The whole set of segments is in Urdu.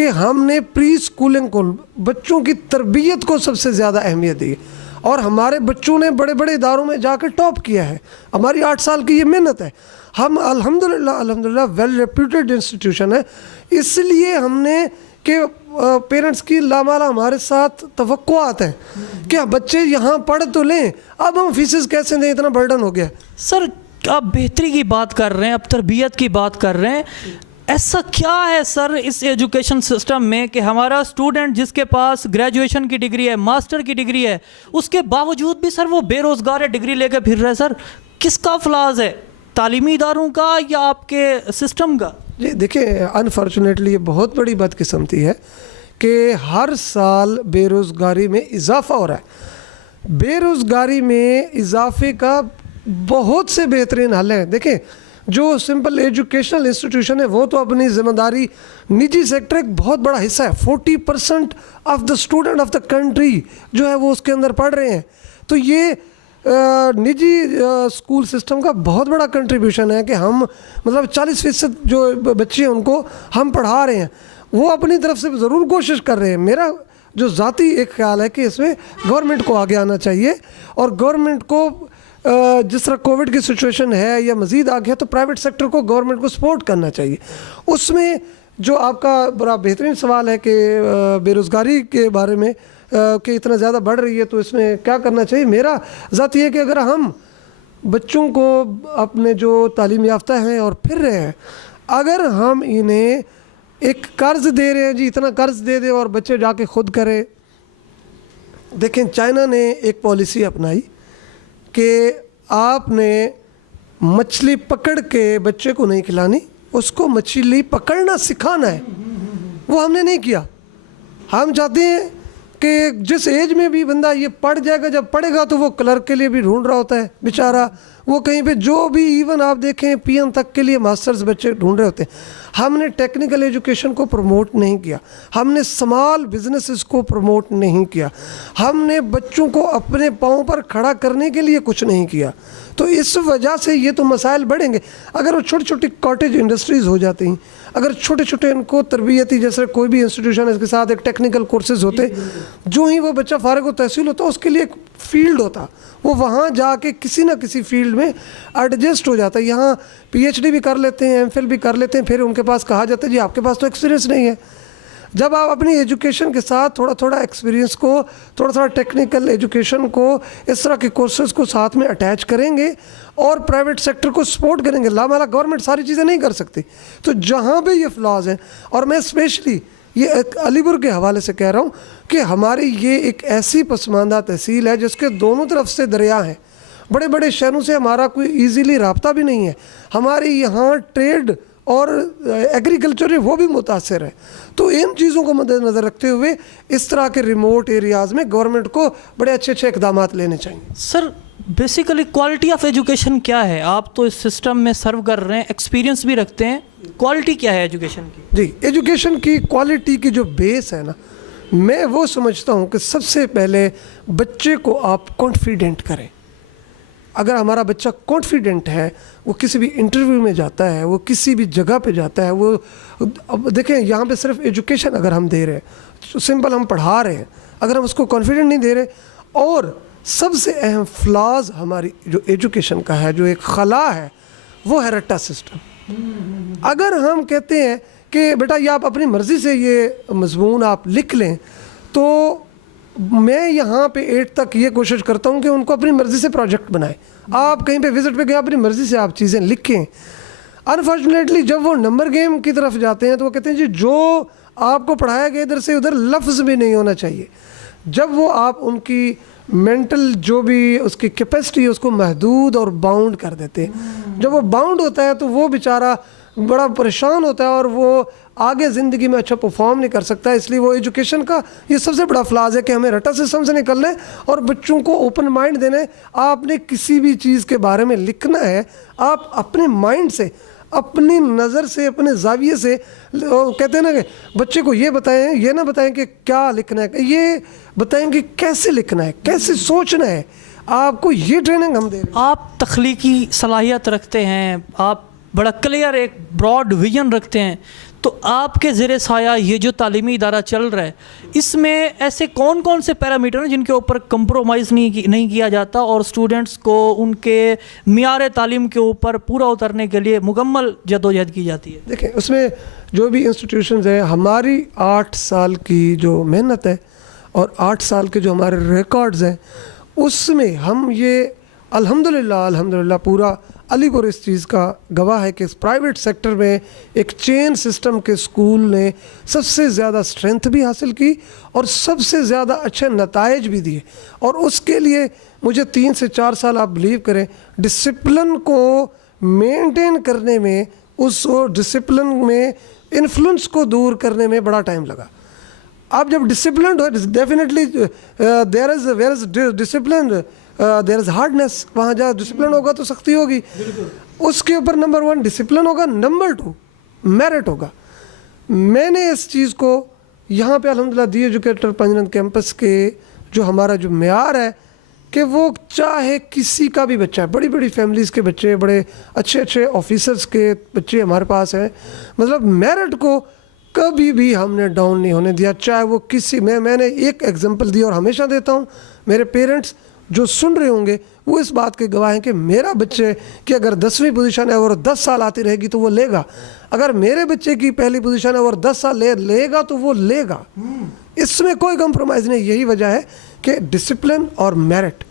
کہ ہم نے پری اسکولنگ کو، بچوں کی تربیت کو سب سے زیادہ اہمیت دی، اور ہمارے بچوں نے بڑے بڑے اداروں میں جا کے ٹاپ کیا ہے. ہماری 8 سال کی یہ محنت ہے. ہم الحمدللہ ویل ریپیوٹیڈ انسٹیٹیوشن ہے. اس لیے ہم نے کہ پیرنٹس کی لامالا ہمارے ساتھ توقعات ہیں کہ بچے یہاں پڑھ تو لیں، اب ہم فیسز کیسے دیں، اتنا برڈن ہو گیا. سر آپ بہتری کی بات کر رہے ہیں، اب تربیت کی بات کر رہے ہیں، ایسا کیا ہے سر اس ایجوکیشن سسٹم میں کہ ہمارا اسٹوڈنٹ جس کے پاس گریجویشن کی ڈگری ہے، ماسٹر کی ڈگری ہے، اس کے باوجود بھی سر وہ بے روزگار ہے، ڈگری لے کے پھر رہے؟ سر کس کا فلاز ہے، تعلیمی اداروں کا یا آپ کے سسٹم کا؟ جی دیکھیں، انفارچونیٹلی یہ بہت بڑی بدقسمتی ہے کہ ہر سال بے روزگاری میں اضافہ ہو رہا ہے. بے روزگاری میں اضافے کا بہت سے بہترین حل ہیں. دیکھیں، جو سمپل ایجوکیشنل انسٹیٹیوشن ہے وہ تو اپنی ذمہ داری، نجی سیکٹر ایک بہت بڑا حصہ ہے. 40% of the student of the country جو ہے وہ اس کے اندر پڑھ رہے ہیں. تو یہ نجی اسکول سسٹم کا بہت بڑا کنٹریبیوشن ہے کہ ہم مطلب 40% جو بچے ہیں ان کو ہم پڑھا رہے ہیں. وہ اپنی طرف سے ضرور کوشش کر رہے ہیں. میرا جو ذاتی ایک خیال ہے کہ اس میں گورنمنٹ کو آگے آنا چاہیے، اور گورنمنٹ کو جس طرح کووڈ کی سچویشن ہے یا مزید آگے ہے تو پرائیویٹ سیکٹر کو گورنمنٹ کو سپورٹ کرنا چاہیے. اس میں جو آپ کا بڑا بہترین سوال ہے کہ بے روزگاری کے بارے میں کہ اتنا زیادہ بڑھ رہی ہے تو اس میں کیا کرنا چاہیے، میرا ذاتی ہے کہ اگر ہم بچوں کو اپنے جو تعلیم یافتہ ہیں اور پھر رہے ہیں، اگر ہم انہیں ایک قرض دے رہے ہیں، جی اتنا قرض دے دیں اور بچے جا کے خود کریں. دیکھیں، چائنا نے ایک پالیسی اپنائی کہ آپ نے مچھلی پکڑ کے بچے کو نہیں کھلانی، اس کو مچھلی پکڑنا سکھانا ہے. وہ ہم نے نہیں کیا. ہم چاہتے ہیں کہ جس ایج میں بھی بندہ یہ پڑھ جائے گا، جب پڑھے گا تو وہ کلرک کے لیے بھی ڈھونڈ رہا ہوتا ہے بیچارہ، وہ کہیں پہ جو بھی ایون آپ دیکھیں پی ایم تک کے لیے ماسٹرز بچے ڈھونڈ رہے ہوتے ہیں. ہم نے ٹیکنیکل ایجوکیشن کو پروموٹ نہیں کیا، ہم نے اسمال بزنسز کو پروموٹ نہیں کیا، ہم نے بچوں کو اپنے پاؤں پر کھڑا کرنے کے لیے کچھ نہیں کیا. تو اس وجہ سے یہ تو مسائل بڑھیں گے. اگر وہ چھوٹی چھوٹی کاٹیج انڈسٹریز ہو جاتی ہیں، اگر چھوٹے چھوٹے ان کو تربیتی، جیسے کوئی بھی انسٹیٹیوشن ہے اس کے ساتھ ایک ٹیکنیکل کورسز ہوتے، جو ہی وہ بچہ فارغ و تحصیل ہوتا اس کے لیے ایک فیلڈ ہوتا، وہ وہاں جا کے کسی نہ کسی فیلڈ میں ایڈجسٹ ہو جاتا ہے. یہاں پی ایچ ڈی بھی کر لیتے ہیں، ایم فل بھی کر لیتے ہیں، پھر ان کے پاس کہا جاتا ہے جی آپ کے پاس تو ایکسپیرینس نہیں ہے. جب آپ اپنی ایجوکیشن کے ساتھ تھوڑا تھوڑا ایکسپیرینس کو، تھوڑا تھوڑا ٹیکنیکل ایجوکیشن کو، اس طرح کے کورسز کو ساتھ میں اٹیچ کریں گے اور پرائیویٹ سیکٹر کو سپورٹ کریں گے، لامالا گورنمنٹ ساری چیزیں نہیں کر سکتی. تو جہاں پہ یہ فلاز ہیں، اور میں اسپیشلی یہ علی پور کے حوالے سے کہہ رہا ہوں کہ ہماری یہ ایک ایسی پسماندہ تحصیل ہے جس کے دونوں طرف سے دریا ہیں. بڑے بڑے شہروں سے ہمارا کوئی ایزیلی رابطہ بھی نہیں ہے. ہمارے یہاں ٹریڈ اور ایگریکلچر وہ بھی متاثر ہے. تو ان چیزوں کو مد نظر رکھتے ہوئے اس طرح کے ریموٹ ایریاز میں گورنمنٹ کو بڑے اچھے اچھے اقدامات لینے چاہیے. سر بیسیکلی کوالٹی آف ایجوکیشن کیا ہے؟ آپ تو اس سسٹم میں سرو کر رہے ہیں، ایکسپیرینس بھی رکھتے ہیں، کوالٹی کیا ہے ایجوکیشن کی؟ جی، ایجوکیشن کی کوالٹی کی جو بیس ہے نا، میں وہ سمجھتا ہوں کہ سب سے پہلے بچے کو آپ کانفیڈنٹ کریں. اگر ہمارا بچہ کانفیڈنٹ ہے، وہ کسی بھی انٹرویو میں جاتا ہے، وہ کسی بھی جگہ پہ جاتا ہے، وہ دیکھیں یہاں پہ صرف ایجوکیشن اگر ہم دے رہے ہیں، سمپل ہم پڑھا رہے ہیں، اگر ہم اس کو کانفیڈنٹ نہیں دے رہے، اور سب سے اہم فلاز ہماری جو ایجوکیشن کا ہے، جو ایک خلا ہے، وہ ہے رٹا سسٹم. اگر ہم کہتے ہیں کہ بیٹا یہ آپ اپنی مرضی سے یہ مضمون آپ لکھ لیں، تو میں یہاں پہ 8 تک یہ کوشش کرتا ہوں کہ ان کو اپنی مرضی سے پروجیکٹ بنائیں. آپ کہیں پہ وزٹ پہ گئے، اپنی مرضی سے آپ چیزیں لکھیں. انفارچونیٹلی جب وہ نمبر گیم کی طرف جاتے ہیں تو وہ کہتے ہیں جی جو آپ کو پڑھایا گیا ادھر سے ادھر لفظ بھی نہیں ہونا چاہیے. جب وہ آپ ان کی مینٹل جو بھی اس کی کیپیسٹی ہے اس کو محدود اور باؤنڈ کر دیتے ہیں. جب وہ باؤنڈ ہوتا ہے تو وہ بیچارہ بڑا پریشان ہوتا ہے اور وہ آگے زندگی میں اچھا پرفارم نہیں کر سکتا. اس لیے وہ ایجوکیشن کا یہ سب سے بڑا فلاز ہے کہ ہمیں رٹا سسٹم سے نکلنا ہے اور بچوں کو اوپن مائنڈ دینا ہے. آپ نے کسی بھی چیز کے بارے میں لکھنا ہے، آپ اپنے مائنڈ سے، اپنی نظر سے، اپنے زاویے سے. کہتے ہیں نا کہ بچے کو یہ بتائیں، یہ نہ بتائیں کہ کیا لکھنا ہے، یہ بتائیں کہ کیسے لکھنا ہے، کیسے سوچنا ہے. آپ کو یہ ٹریننگ ہم دے رہے ہیں. آپ تخلیقی صلاحیت رکھتے ہیں، آپ بڑا کلیئر ایک براڈ ویژن رکھتے ہیں، تو آپ کے زیر سایہ یہ جو تعلیمی ادارہ چل رہا ہے اس میں ایسے کون کون سے پیرامیٹر ہیں جن کے اوپر کمپرومائز نہیں کیا جاتا اور اسٹوڈنٹس کو ان کے معیار تعلیم کے اوپر پورا اترنے کے لیے مکمل جدوجہد کی جاتی ہے؟ دیکھیں اس میں جو بھی انسٹیٹیوشنز ہیں، ہماری 8 سال کی جو محنت ہے اور 8 سال کے جو ہمارے ریکارڈز ہیں اس میں ہم یہ الحمدللہ پورا علی پور اس چیز کا گواہ ہے کہ اس پرائیویٹ سیکٹر میں ایک چین سسٹم کے اسکول نے سب سے زیادہ اسٹرینتھ بھی حاصل کی اور سب سے زیادہ اچھے نتائج بھی دیے. اور اس کے لیے مجھے 3 سے 4 سال آپ بلیو کریں ڈسپلن کو مینٹین کرنے میں، اس ڈسپلن میں انفلوئنس کو دور کرنے میں بڑا ٹائم لگا. آپ جب disciplined who definitely there is discipline there is hardness. وہاں جہاں ڈسپلن ہوگا تو سختی ہوگی. اس کے اوپر نمبر 1 ڈسپلن ہوگا، نمبر 2 میرٹ ہوگا. میں نے اس چیز کو یہاں پہ الحمدللہ دی ایجوکیٹر پنجرند کیمپس کے جو ہمارا جو معیار ہے کہ وہ چاہے کسی کا بھی بچہ ہے، بڑی بڑی فیملیز کے بچے، بڑے اچھے اچھے آفیسرز کے بچے ہمارے پاس ہیں، مطلب میرٹ کو کبھی بھی ہم نے ڈاؤن نہیں ہونے دیا. چاہے وہ کسی میں نے ایک ایگزامپل دی اور ہمیشہ دیتا ہوں. میرے پیرنٹس جو سن رہے ہوں گے وہ اس بات کے گواہ ہیں کہ میرا بچے کی اگر 10ویں پوزیشن ہے اور 10 سال آتی رہے گی تو وہ لے گا. اگر میرے بچے کی پہلی پوزیشن ہے اور 10 سال لے گا تو وہ لے گا. اس میں کوئی کمپرومائز نہیں. یہی وجہ ہے کہ ڈسپلن اور میرٹ.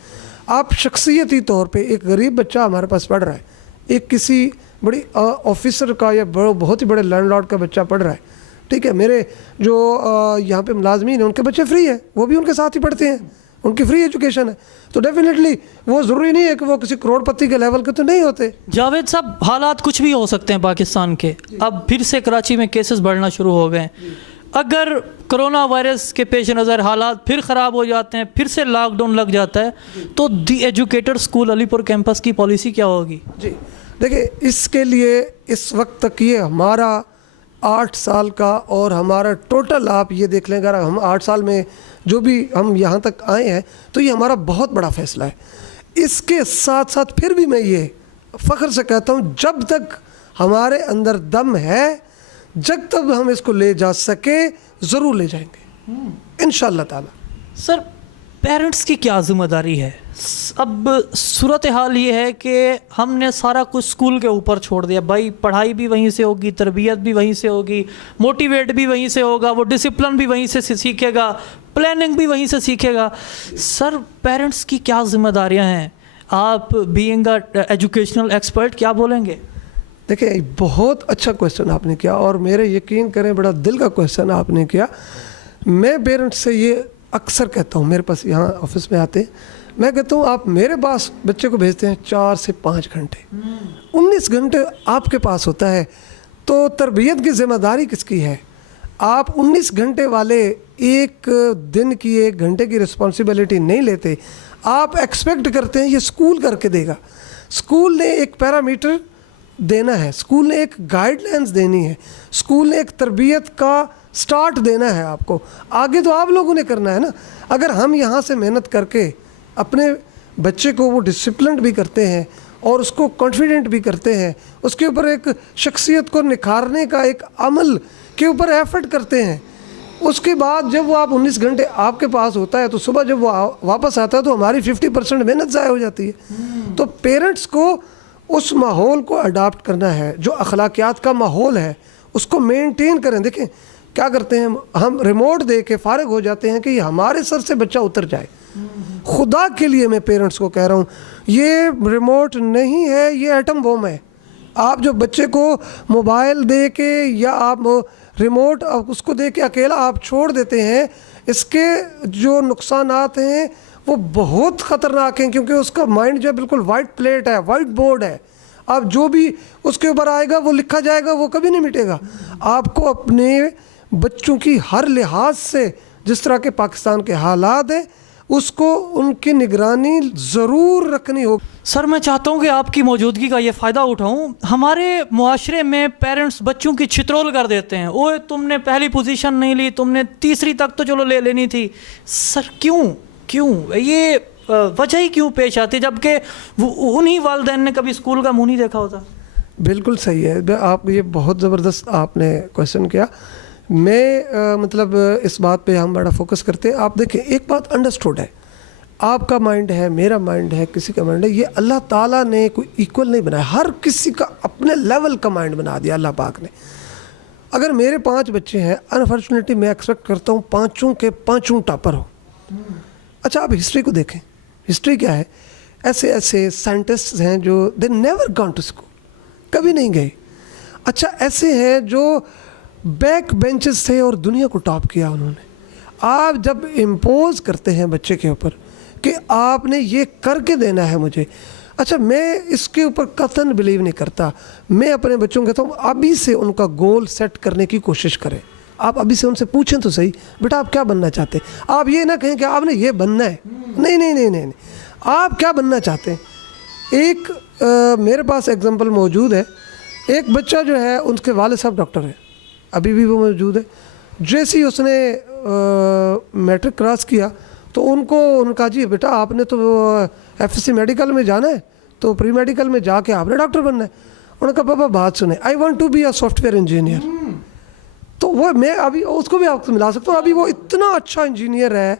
آپ شخصیتی طور پہ ایک غریب بچہ ہمارے پاس پڑھ رہا ہے، ایک کسی بڑی آفیسر کا یا بہت ہی بڑے لینڈ لارڈ کا بچہ پڑھ رہا ہے، ٹھیک ہے. میرے جو یہاں پہ ملازمین ہیں ان کے بچے فری ہیں، وہ بھی ان کے ساتھ ہی پڑھتے ہیں، ان کی فری ایجوکیشن ہے. تو ڈیفینیٹلی وہ ضروری نہیں ہے کہ وہ کسی کروڑ پتی کے لیول کے تو نہیں ہوتے. جاوید صاحب، حالات کچھ بھی ہو سکتے ہیں پاکستان کے. اب پھر سے کراچی میں کیسز بڑھنا شروع ہو گئے ہیں. اگر کرونا وائرس کے پیش نظر حالات پھر خراب ہو جاتے ہیں، پھر سے لاک ڈاؤن لگ جاتا ہے، تو دی ایجوکیٹر اسکول علی پور کیمپس کی پالیسی کیا ہوگی؟ جی دیکھیں، اس کے لیے اس وقت تک یہ ہمارا 8 سال کا اور ہمارا ٹوٹل آپ یہ دیکھ لیں، اگر ہم 8 سال میں جو بھی ہم یہاں تک آئے ہیں تو یہ ہمارا بہت بڑا فیصلہ ہے. اس کے ساتھ ساتھ پھر بھی میں یہ فخر سے کہتا ہوں جب تک ہمارے اندر دم ہے، جب تک ہم اس کو لے جا سکے ضرور لے جائیں گے انشاءاللہ تعالی. سر، پیرنٹس کی کیا ذمہ داری ہے؟ اب صورتحال یہ ہے کہ ہم نے سارا کچھ اسکول کے اوپر چھوڑ دیا. بھائی پڑھائی بھی وہیں سے ہوگی، تربیت بھی وہیں سے ہوگی، موٹیویٹ بھی وہیں سے ہوگا، وہ ڈسپلن بھی وہیں سے سیکھے گا، پلاننگ بھی وہیں سے سیکھے گا. سر، پیرنٹس کی کیا ذمہ داریاں ہیں؟ آپ بینگ اے ایجوکیشنل ایکسپرٹ کیا بولیں گے؟ دیکھیں، بہت اچھا کویسچن آپ نے کیا اور میرے یقین کریں بڑا دل کا کویسچن آپ نے کیا. میں پیرنٹس سے یہ اکثر کہتا ہوں، میرے پاس یہاں آفس میں آتے ہیں، میں کہتا ہوں آپ میرے پاس بچے کو بھیجتے ہیں 4 سے 5 گھنٹے، 19 گھنٹے آپ کے پاس ہوتا ہے، تو تربیت کی ذمہ داری کس کی ہے؟ آپ 19 گھنٹے والے ایک دن کی 1 گھنٹے کی رسپانسبلٹی نہیں لیتے. آپ ایکسپیکٹ کرتے ہیں یہ اسکول کر کے دے گا. اسکول نے ایک پیرامیٹر دینا ہے، اسکول نے ایک گائیڈ لائنز دینی ہے، اسکول نے ایک تربیت کا سٹارٹ دینا ہے آپ کو. آگے تو آپ لوگوں نے کرنا ہے نا. اگر ہم یہاں سے محنت کر کے اپنے بچے کو وہ ڈسپلنڈ بھی کرتے ہیں اور اس کو کانفیڈنٹ بھی کرتے ہیں، اس کے اوپر ایک شخصیت کو نکھارنے کا ایک عمل کے اوپر ایفرٹ کرتے ہیں، اس کے بعد جب وہ آپ 19 گھنٹے آپ کے پاس ہوتا ہے تو صبح جب وہ واپس آتا ہے تو ہماری 50% محنت ضائع ہو جاتی ہے. تو پیرنٹس کو اس ماحول کو اڈاپٹ کرنا ہے، جو اخلاقیات کا ماحول ہے اس کو مینٹین کریں. دیکھیں کیا کرتے ہیں ہم، ریموٹ دے کے فارغ ہو جاتے ہیں کہ یہ ہمارے سر سے بچہ اتر جائے. خدا کے لیے میں پیرنٹس کو کہہ رہا ہوں، یہ ریموٹ نہیں ہے، یہ ایٹم بم ہے. آپ جو بچے کو موبائل دے کے یا آپ ریموٹ اس کو دے کے اکیلا آپ چھوڑ دیتے ہیں، اس کے جو نقصانات ہیں وہ بہت خطرناک ہیں، کیونکہ اس کا مائنڈ جو ہے بالکل وائٹ پلیٹ ہے، وائٹ بورڈ ہے. آپ جو بھی اس کے اوپر آئے گا وہ لکھا جائے گا، وہ کبھی نہیں مٹے گا. آپ کو اپنے بچوں کی ہر لحاظ سے جس طرح کے پاکستان کے حالات ہیں اس کو ان کی نگرانی ضرور رکھنی ہوگی. سر، میں چاہتا ہوں کہ آپ کی موجودگی کا یہ فائدہ اٹھاؤں. ہمارے معاشرے میں پیرنٹس بچوں کی چھترول کر دیتے ہیں، اوے تم نے پہلی پوزیشن نہیں لی، تم نے تیسری تک تو چلو لے لینی تھی. سر کیوں یہ وجہ ہی کیوں پیش آتی جبکہ انہی والدین نے کبھی اسکول کا منہ نہیں دیکھا ہوتا؟ بالکل صحیح ہے. آپ یہ بہت زبردست آپ نے کویشچن کیا. میں مطلب اس بات پہ ہم بڑا فوکس کرتے ہیں. آپ دیکھیں ایک بات انڈرسٹوڈ ہے, آپ کا مائنڈ ہے, میرا مائنڈ ہے, کسی کا مائنڈ ہے, یہ اللہ تعالیٰ نے کوئی ایکول نہیں بنایا, ہر کسی کا اپنے لیول کا مائنڈ بنا دیا اللہ پاک نے. اگر میرے 5 بچے ہیں, انفارچونیٹلی میں ایکسپیکٹ کرتا ہوں 5 کے 5 ٹاپر ہو. اچھا آپ ہسٹری کو دیکھیں, ہسٹری کیا ہے, ایسے ایسے سائنٹسٹ ہیں جو they never gone to school, کبھی نہیں گئے. اچھا ایسے ہیں جو بیک بینچز تھے اور دنیا کو ٹاپ کیا انہوں نے. آپ جب امپوز کرتے ہیں بچے کے اوپر کہ آپ نے یہ کر کے دینا ہے مجھے, اچھا میں اس کے اوپر قطعاً بلیو نہیں کرتا. میں اپنے بچوں کو کہتا ہوں ابھی سے ان کا گول سیٹ کرنے کی کوشش کریں. آپ ابھی سے ان سے پوچھیں تو صحیح, بیٹا آپ کیا بننا چاہتے ہیں. آپ یہ نہ کہیں کہ آپ نے یہ بننا ہے, نہیں نہیں نہیں نہیں, آپ کیا بننا چاہتے ہیں. ایک میرے پاس ایگزامپل موجود ہے. ایک بچہ جو ہے ان کے والد صاحب ڈاکٹر ہیں, ابھی بھی وہ موجود ہے. جیسے ہی اس نے میٹرک کراس کیا تو ان کو کہا جی بیٹا آپ نے تو FSC میڈیکل میں جانا ہے, تو پری میڈیکل میں جا کے آپ نے ڈاکٹر بننا ہے. انہوں نے کہا پاپا بات سنیں, I want to be a software engineer. تو وہ میں ابھی اس کو بھی آپ کو ملا سکتا ہوں. ابھی وہ اتنا اچھا انجینئر ہے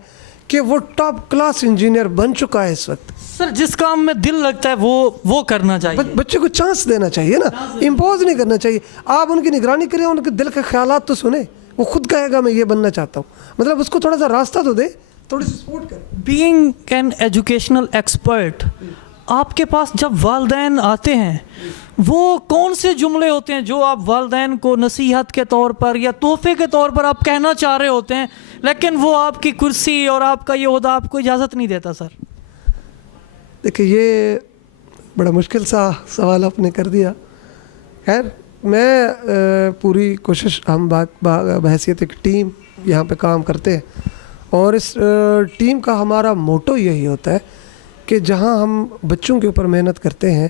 کہ وہ ٹاپ کلاس انجینئر بن چکا ہے اس وقت. سر جس کام میں دل لگتا ہے وہ کرنا چاہیے. بچے کو چانس دینا چاہیے نا, امپوز نہیں کرنا چاہیے. آپ ان کی نگرانی کریں, ان کے دل کے خیالات تو سنیں. وہ خود کہے گا میں یہ بننا چاہتا ہوں, مطلب اس کو تھوڑا سا راستہ تو دے, تھوڑی سی سپورٹ کریں. بینگ این ایجوکیشنل ایکسپرٹ, آپ کے پاس جب والدین آتے ہیں وہ کون سے جملے ہوتے ہیں جو آپ والدین کو نصیحت کے طور پر یا تحفے کے طور پر آپ کہنا چاہ رہے ہوتے ہیں, لیکن وہ آپ کی کرسی اور آپ کا یہ عہدہ آپ کو اجازت نہیں دیتا. سر دیکھیں یہ بڑا مشکل سا سوال آپ نے کر دیا. خیر میں پوری کوشش, ہم بحیثیت ایک ٹیم یہاں پہ کام کرتے ہیں, اور اس ٹیم کا ہمارا موٹو یہی ہوتا ہے کہ جہاں ہم بچوں کے اوپر محنت کرتے ہیں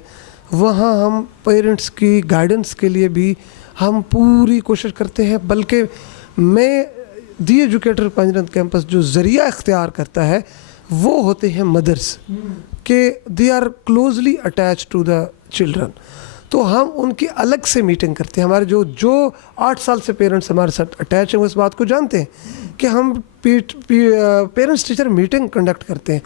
وہاں ہم پیرنٹس کی گائیڈنس کے لیے بھی ہم پوری کوشش کرتے ہیں. بلکہ میں دی ایجوکیٹر پنجرند کیمپس جو ذریعہ اختیار کرتا ہے وہ ہوتے ہیں مدرس, کہ they are closely attach to the children. تو ہم ان کی الگ سے میٹنگ کرتے ہیں. ہمارے جو 8 سال سے پیرنٹس ہمارے ساتھ اٹیچ ہیں وہ اس بات کو جانتے ہیں کہ ہم پیرنٹس ٹیچر میٹنگ کنڈکٹ کرتے ہیں.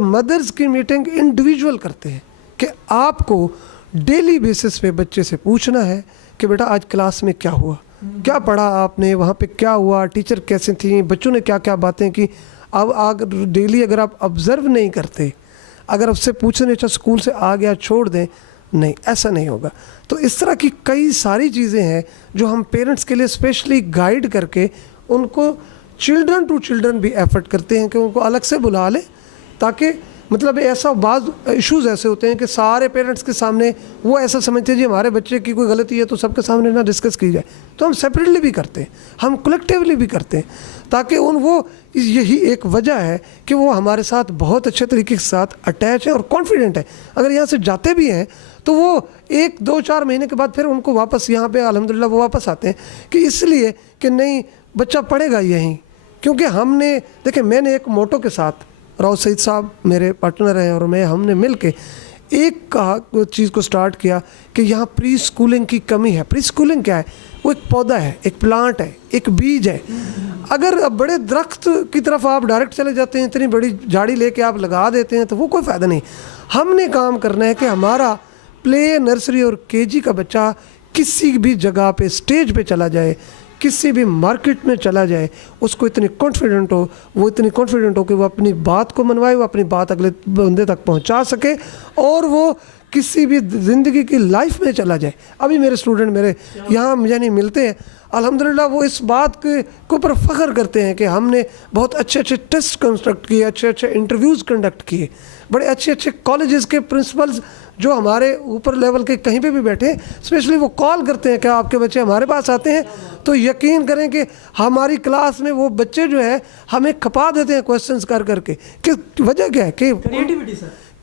مدرس کی میٹنگ انڈیویجول کرتے ہیں کہ آپ کو ڈیلی بیسس پہ بچے سے پوچھنا ہے کہ بیٹا آج کلاس میں کیا ہوا, کیا پڑھا آپ نے, وہاں پہ کیا ہوا, ٹیچر کیسے تھیں, بچوں نے کیا کیا باتیں کی. اب ڈیلی اگر آپ آبزرو نہیں کرتے, اگر آپ سے پوچھنے اچھا اسکول سے آ گیا چھوڑ دیں, نہیں ایسا نہیں ہوگا. تو اس طرح کی کئی ساری چیزیں ہیں جو ہم پیرنٹس کے لیے اسپیشلی گائیڈ کر کے ان کو چلڈرن ٹو چلڈرن بھی ایفرٹ کرتے ہیں کہ ان کو الگ سے بلا لیں, تاکہ مطلب ایسا بعض ایشوز ایسے ہوتے ہیں کہ سارے پیرنٹس کے سامنے وہ ایسا سمجھتے ہیں جی ہمارے بچے کی کوئی غلطی ہے تو سب کے سامنے نہ ڈسکس کی جائے. تو ہم سیپریٹلی بھی کرتے ہیں, ہم کلیکٹیولی بھی کرتے ہیں, تاکہ وہ یہی ایک وجہ ہے کہ وہ ہمارے ساتھ بہت اچھے طریقے کے ساتھ اٹیچ ہیں اور کانفیڈنٹ ہیں. اگر یہاں سے جاتے بھی ہیں تو وہ 1 2 4 مہینے کے بعد پھر ان کو واپس یہاں پہ الحمدللہ وہ واپس آتے ہیں کہ اس لیے کہ نہیں بچہ پڑھے گا یہیں. کیونکہ ہم نے دیکھیں, میں نے ایک موٹو کے ساتھ, راؤ سعید صاحب میرے پارٹنر ہیں اور ہم نے مل کے ایک چیز کو سٹارٹ کیا کہ یہاں پری اسکولنگ کی کمی ہے. پری اسکولنگ کیا ہے, وہ ایک پودا ہے, ایک پلانٹ ہے, ایک بیج ہے. اگر بڑے درخت کی طرف آپ ڈائریکٹ چلے جاتے ہیں, اتنی بڑی جھاڑی لے کے آپ لگا دیتے ہیں تو وہ کوئی فائدہ نہیں. ہم نے کام کرنا ہے کہ ہمارا پلے نرسری اور KG کا بچہ کسی بھی جگہ پہ اسٹیج پہ چلا جائے, کسی بھی مارکیٹ میں چلا جائے, اس کو اتنی کانفیڈنٹ ہو, وہ اتنی کانفیڈنٹ ہو کہ وہ اپنی بات کو منوائے, وہ اپنی بات اگلے بندے تک پہنچا سکے, اور وہ کسی بھی زندگی کی لائف میں چلا جائے. ابھی میرے اسٹوڈنٹ میرے یہاں یعنی ملتے ہیں, الحمدللہ وہ اس بات کے اوپر فخر کرتے ہیں کہ ہم نے بہت اچھے اچھے ٹیسٹ کنسٹرکٹ کیے, اچھے اچھے انٹرویوز کنڈکٹ کیے, بڑے اچھے اچھے کالجز کے پرنسپلز جو ہمارے اوپر لیول کے کہیں پہ بھی بیٹھے ہیں, اسپیشلی وہ کال کرتے ہیں کہ آپ کے بچے ہمارے پاس آتے ہیں تو یقین کریں کہ ہماری کلاس میں وہ بچے جو ہے ہمیں کھپا دیتے ہیں کویسچنز کر کے. کہ وجہ کیا ہے کہ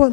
1,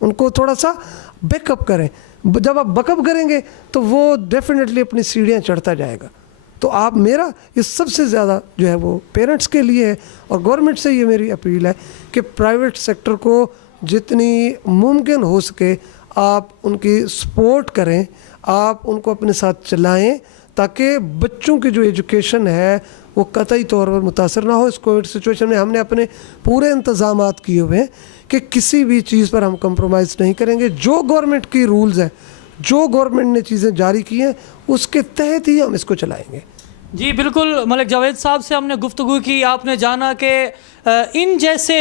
ان کو تھوڑا سا بیک اپ کریں. جب آپ بیک اپ کریں گے تو وہ ڈیفینیٹلی اپنی سیڑھیاں چڑھتا جائے گا. تو آپ میرا یہ سب سے زیادہ جو ہے وہ پیرنٹس کے لیے ہے, اور گورنمنٹ سے یہ میری اپیل ہے کہ پرائیویٹ سیکٹر کو جتنی ممکن ہو سکے آپ ان کی سپورٹ کریں, آپ ان کو اپنے ساتھ چلائیں تاکہ بچوں کی جو ایجوکیشن ہے وہ قطعی طور پر متاثر نہ ہو. اس کووڈ سچویشن میں ہم نے اپنے پورے انتظامات کیے ہوئے ہیں کہ کسی بھی چیز پر ہم کمپرومائز نہیں کریں گے. جو گورنمنٹ کی رولز ہیں, جو گورنمنٹ نے چیزیں جاری کی ہیں, اس کے تحت ہی ہم اس کو چلائیں گے. جی بالکل, ملک جاوید صاحب سے ہم نے گفتگو کی. آپ نے جانا کہ ان جیسے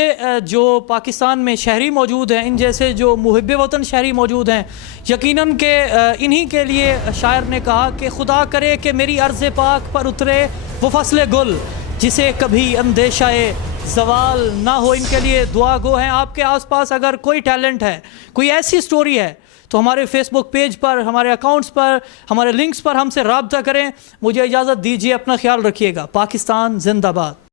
جو پاکستان میں شہری موجود ہیں, ان جیسے جو محب وطن شہری موجود ہیں, یقیناً کہ انہی کے لیے شاعر نے کہا کہ خدا کرے کہ میری عرض پاک پر اترے وہ فصل گل جسے کبھی اندیشہ زوال نہ ہو. ان کے لیے دعا گو ہیں. آپ کے آس پاس اگر کوئی ٹیلنٹ ہے, کوئی ایسی سٹوری ہے, تو ہمارے فیس بک پیج پر, ہمارے اکاؤنٹس پر, ہمارے لنکس پر ہم سے رابطہ کریں. مجھے اجازت دیجیے, اپنا خیال رکھیے گا. پاکستان زندہ باد.